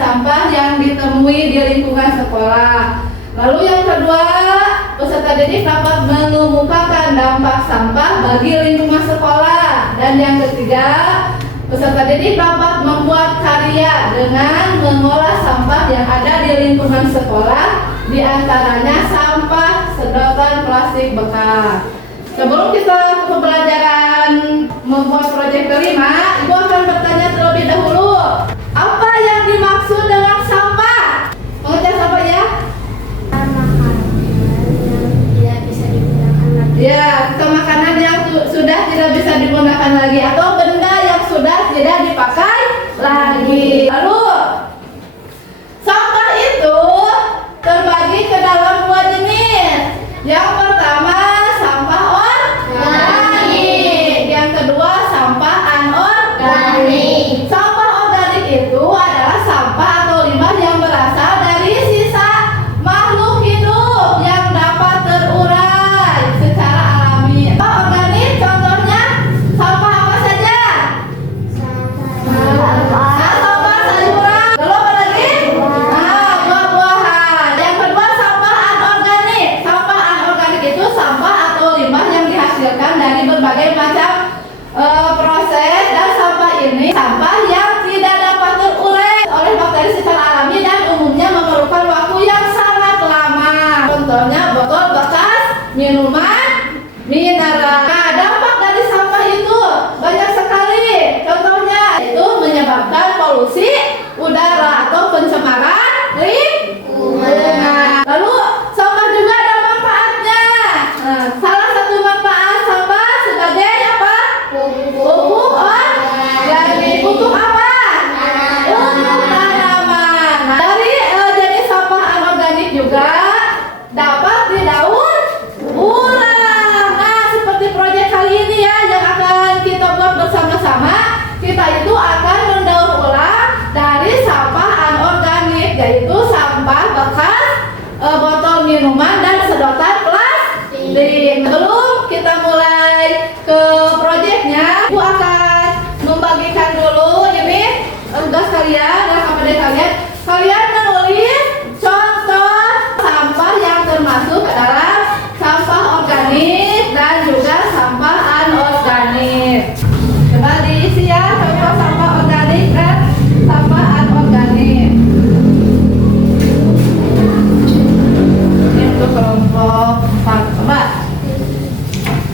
sampah yang ditemui di lingkungan sekolah. Lalu yang kedua, peserta didik dapat mengemukakan dampak sampah bagi lingkungan sekolah. Dan yang ketiga, peserta didik dapat membuat karya dengan mengolah sampah yang ada di lingkungan sekolah, di antaranya sampah sedotan plastik bekas. Sebelum kita ke pembelajaran membuat proyek kelima, Ibu akan bertanya terlebih dahulu, apa yang dimaksud dengan sampah? Mengejar sampah ya? Ya, itu makanan yang sudah tidak bisa digunakan lagi atau benda yang sudah tidak dipakai lagi. Lalu, sampah itu terbagi ke dalam dua jenis. Yang pertama, sampah organik. Yang kedua, sampah anorganik. Sampah organik itu adalah sampah atau limbah yang berasal dari sisa makhluk hidup yang dapat terurai secara alami. Sampah organik contohnya sampah apa saja? Sampah sayuran. Lalu apa lagi? Buah-buahan. Yang kedua, sampah anorganik. Sampah anorganik itu sampah atau limbah yang dihasilkan dari berbagai macam proses, dan sampah ini sampah yang tidak dapat terurai oleh bakteri secara alami dan umumnya memerlukan waktu yang sangat lama. Contohnya botol bekas minuman mineral. Nah, dampak dari sampah itu banyak sekali. Contohnya itu menyebabkan polusi udara atau pencemaran lingkungan. Lalu sampah juga ada manfaatnya. Nah, salah satu manfaat sampah sebagai apa? Pupuk organik. Untuk apa? Untuk tanaman. Nah, dari jenis sampah anorganik juga dapat didaur ulang. Nah, seperti proyek kali ini ya yang akan kita buat bersama-sama, kita itu akan mendaur ulang dari sampah anorganik, yaitu sampah bekas botol minuman dan sedotan plastik. Sebelum kita mulai ke proyeknya, Ibu akan membagikan dulu ini tugas kalian dan kepada kalian. Kalian menulis contoh sampah yang termasuk ke dalam sampah organik dan juga sampah anorganik. Coba diisi ya contoh sampah organik dan sampah anorganik. Ini untuk kelompok 4. Coba.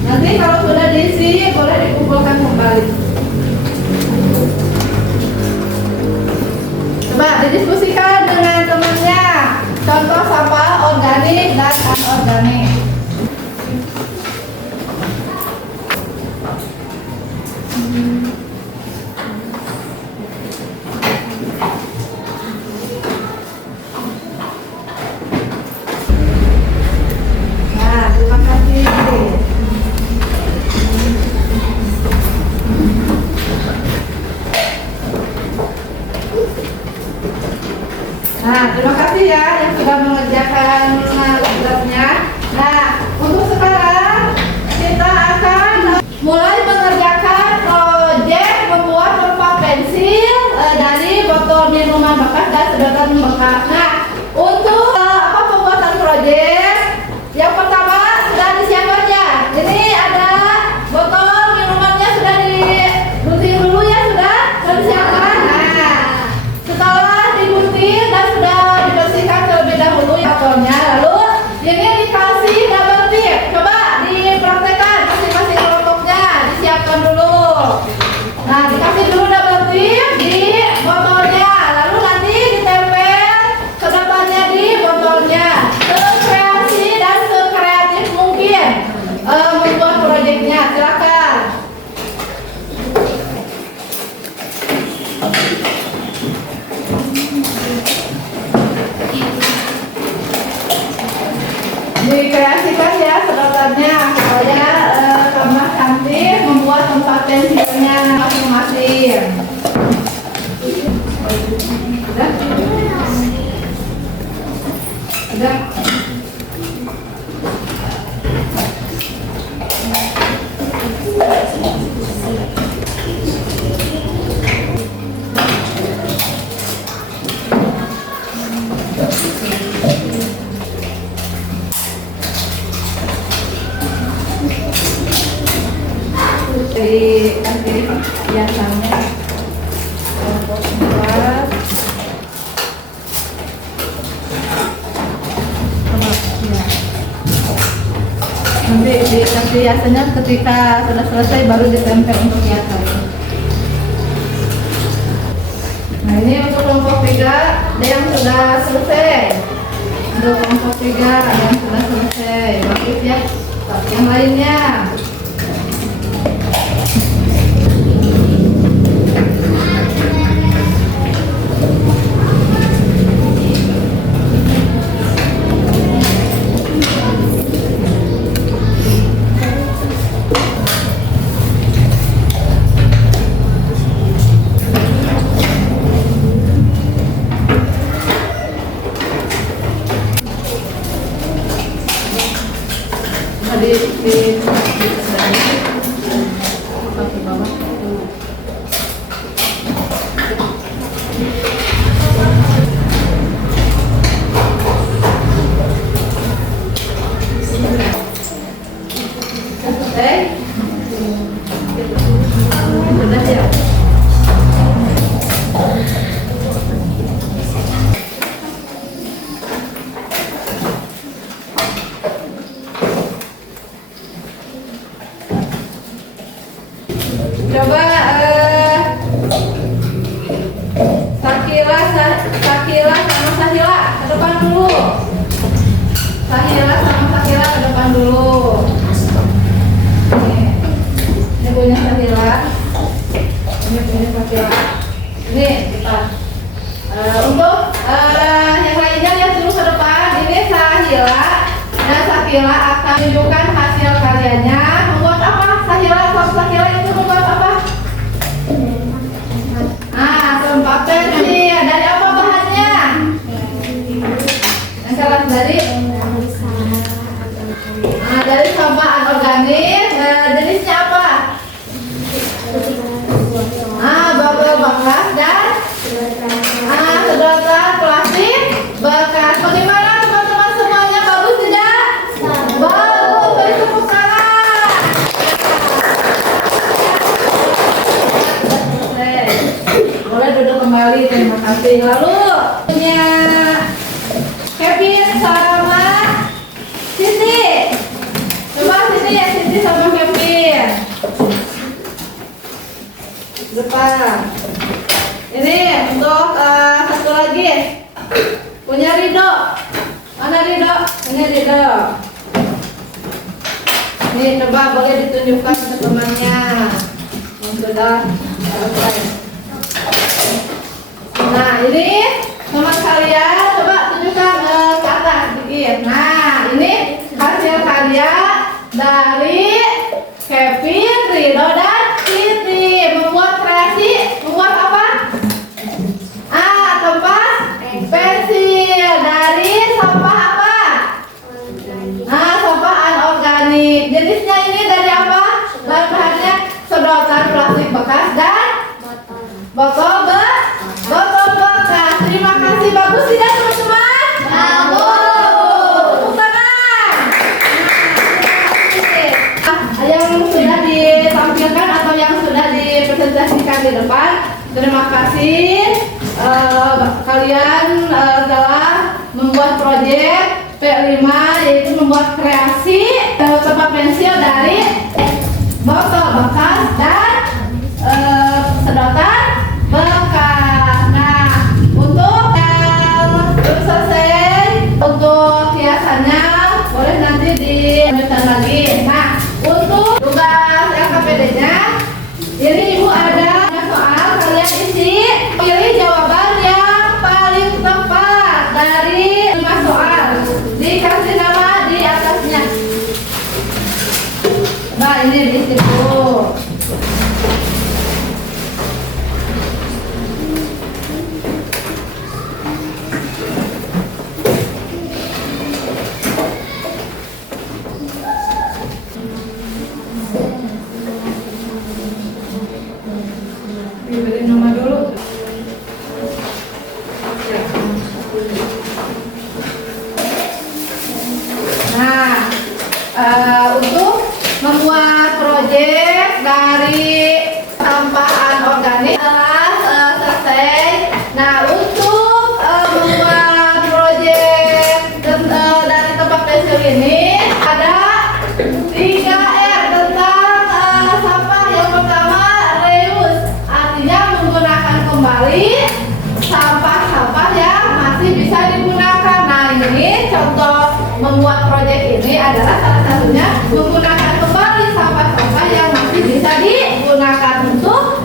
Nanti kalau sudah diisi boleh dikumpulkan kembali. Coba didiskusikan dengan temannya. Contoh sampah organik dan anorganik. Nah, terima kasih. Nah, terima kasih ya yang sudah mengerjakan tugasnya. Nah, untuk sekarang kita akan mulai mengerjakan proyek membuat tempat pensil dari botol minuman bekas dan sedotan bekas. Nah, untuk apa pembuatan proyek? Yang pertama sudah disiapkan ya. Ini ada botol minumannya sudah digunting dulu ya, sudah disiapkan. Nah, setelah digunting dan sudah dibersihkan terlebih dahulu botolnya, lalu ini dikasih double tip. Coba dipraktekkan masing-masing kelompoknya, disiapkan dulu. Nah, dikasih dulu double tip di botolnya, lalu nanti ditempel sedotannya di botolnya. Sekreasi dan sekreatif mungkin membuat proyeknya. Silakan. Dikreasikan ya sedotannya supaya tambah cantik, membuat tempat pensilnya masing-masing. Sudah? Sudah? dikasih hiasannya untuk buat ya. Nanti dikasih hiasannya ketika sudah selesai baru ditempel untuk hiasan. Nah ini untuk kelompok 3 ada yang sudah selesai. Untuk kelompok 3 ada yang sudah selesai. Bagus ya. Yang lainnya. Di bawah. Sudah ya. Coba Sakila sama Sahila ke depan dulu. Sahila sama Sakila ke depan dulu. Ini punya Sahila. Ini punya Sakila. Ini kita. Untuk yang lainnya lihat dulu ke depan. Ini Sahila dan Sakila akan menunjukkan hasil karyanya. Membuat apa? Sahila sama Sakila itu membuat apa? Tempat pensil. Dari apa bahannya? Yang salah dari dari sampah anorganik. Jenisnya apa? Bubble bekas dan sedotan plastik bekas. Bagaimana teman-teman semuanya? Bagus tidak? Bagus. Beri tepuk tangan. Boleh duduk kembali, terima kasih. Lalu punya Kevin sama Siti. Coba Siti sama Kevin depan. Ini untuk satu lagi punya Rido. Mana Rido? Ini Rido. Ini coba boleh ditunjukkan ke temannya yang sudah selesai. Nah ini teman kalian coba tunjukkan ke atas sedikit. Nah ini hasil karya dari Kevin, Rido dan Siti. Membuat kreasi, membuat apa? Tempat pensil dari sampah apa? Sampah anorganik. Jenisnya ini dari apa? Bahan-bahannya sedotan plastik bekas dan botol bekas. Terima kasih. Bagus tidak teman-teman? Bagus. Tepuk tangan. Yang sudah ditampilkan atau yang sudah dipresentasikan di depan, terima kasih. Kalian telah membuat proyek P5, yaitu membuat kreasi tempat pensil dari botol bekas dan sedotan bekas. Nah, untuk yang belum selesai untuk hiasannya boleh nanti dilanjutkan lagi. Nah, untuk tugas LKPD-nya, ini Ibu ada soal, kalian isi, pilih jawaban yang paling tepat dari 5 soal. Dikasih nama di atasnya. Nah, ini diisi dulu. Diberi nama dulu. Nah, untuk membuat proyek dari membuat proyek ini adalah salah satunya menggunakan kembali sampah-sampah yang masih bisa digunakan untuk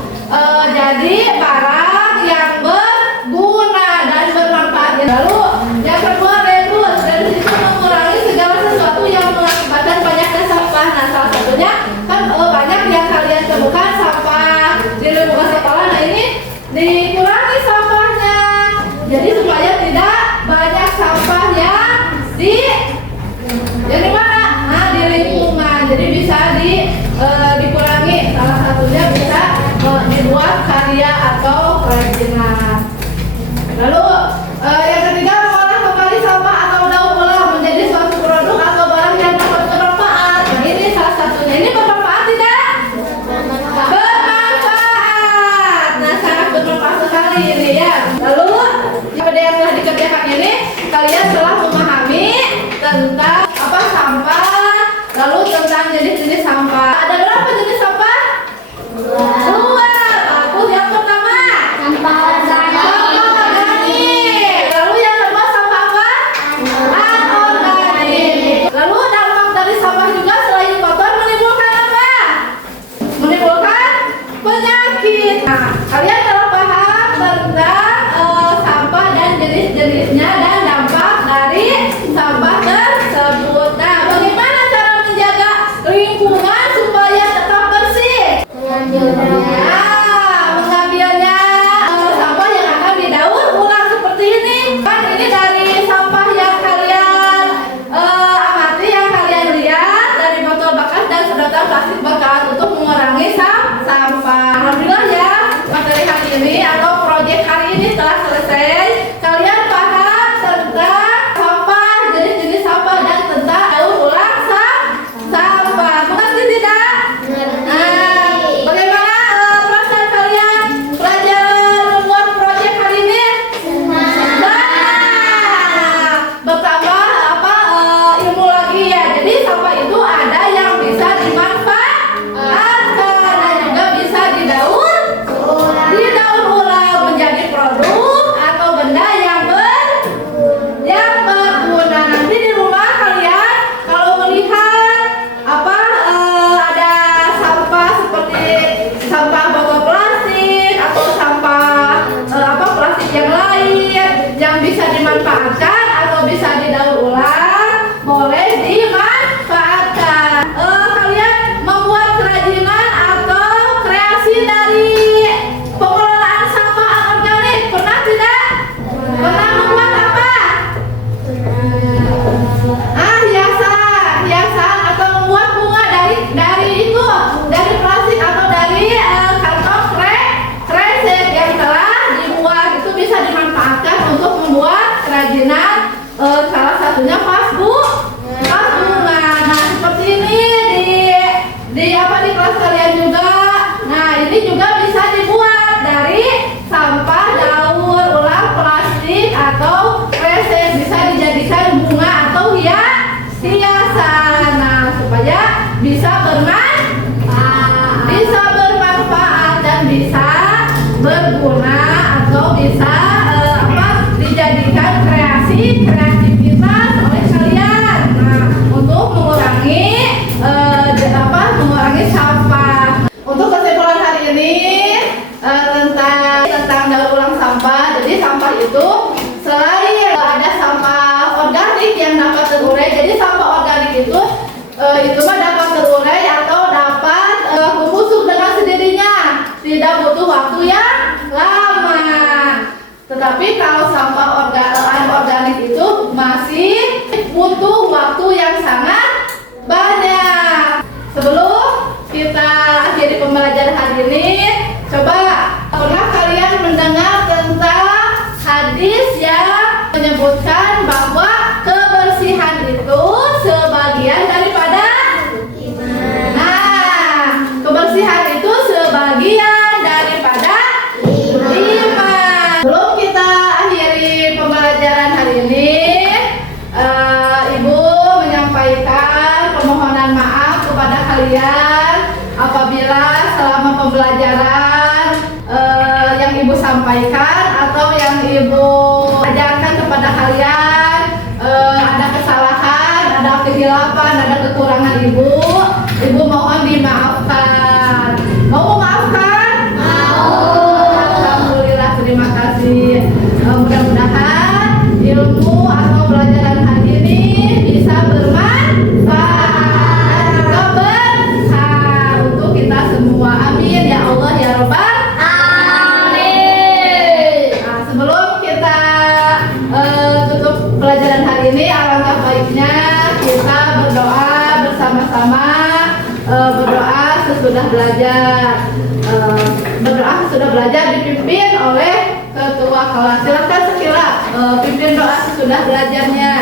jadi barang yang berguna dan bermanfaat. Lalu yang kedua, reduce. Reduce itu mengurangi segala sesuatu yang mengakibatkan banyaknya sampah. Nah, salah satunya kan banyak yang kalian temukan sampah di lingkungan sekolah. Nah, ini dikurangi sampahnya. Jadi supaya tidak banyak sampah yang di mana? Nah, di lingkungan. Jadi bisa dikurangi. Salah satunya bisa dibuat karya atau kerajinan. Lalu yang ketiga, mengolah kembali sampah atau daur ulang menjadi suatu produk atau barang yang dapat bermanfaat. Nah, ini salah satunya. Ini bermanfaat tidak? Bermanfaat. Nah, sangat bermanfaat sekali ini ya. Lalu pada yang telah dikerjakan ini, kalian telah memahami tentang apa sampah, lalu tentang jenis-jenis sampah. Ada berapa jenis sampah? Dua. Bagus. Yang pertama, sampah organik. Lalu yang kedua, sampah apa? Anorganik. Lalu dampak dari sampah juga selain kotor menimbulkan apa? Menimbulkan penyakit. Nah, kalian telah paham tentang sampah dan jenis-jenisnya dan dampak dari sampah tersebut. Nah, bagaimana cara menjaga lingkungan supaya tetap bersih? Mengambilnya sampah yang akan didaur ulang seperti ini. Kan ini dari sampah yang kalian amati, yang kalian lihat dari botol bekas dan sedotan plastik bekas untuk mengurangi sampah. Alhamdulillah ya, materi hari ini atau proyek hari ini telah selesai. Kalian paham tentang sampah, jenis-jenis sampah dan tentang daur ulang sampah. Mengerti tidak? Bagaimana perasaan kalian belajar membuat proyek hari ini? Bertambah ilmu lagi ya. Jadi sampah itu ada yang bisa dimanfaatkan dan juga bisa didaur ulang menjadi produk atau benda yang berguna. Nanti di rumah kalian kalau melihat ada sampah seperti sampah botol plastik atau sampah plastik yang lain yang bisa dimanfaatkan atau bisa didaur ulang, boleh dimanfaatkan. Kalian membuat kerajinan atau kreasi dari pengelolaan sampah anorganik, pernah tidak? Pernah membuat apa? Hiasan atau membuat bunga dari plastik atau dari kantong kresek yang telah dibuat. Itu bisa dimanfaatkan untuk membuat kerajinan, salah satunya vas bunga. Nah, seperti ini di kelas kalian juga. Nah, ini juga bisa dibuat dari sampah daur ulang plastik atau kresek, bisa dijadikan bunga atau hiasan. Nah, supaya bisa bermanfaat dan bisa berguna atau bisa dijadikan kreativitas oleh kalian. Nah, untuk mengurangi sampah. Untuk kesimpulan hari ini tentang daur ulang sampah. Jadi sampah itu selain ada sampah organik yang dapat terurai. Jadi sampah organik itu mah dapat terurai atau dapat membusuk dengan sendirinya, tidak butuh waktu yang lama. Tetapi kalau sampah anorganik itu masih butuh waktu yang sangat banyak. Sebelum kita akhiri pembelajaran hari ini, coba pernah kalian mendengar tentang hadis yang menyebutkan bahwa kebersihan itu sebagian daripada iman. Nah, kebersihan itu sebagian daripada iman. Sebelum kita akhiri pembelajaran hari ini, Ibu menyampaikan permohonan maaf kepada kalian apabila selama pembelajaran yang Ibu sampaikan atau yang Ibu ajarkan kepada kalian ada kesalahan Jadi alangkah baiknya kita berdoa bersama-sama, berdoa sesudah belajar. Berdoa sesudah belajar dipimpin oleh ketua kelas. Silakan Sekila pimpin doa sesudah belajarnya.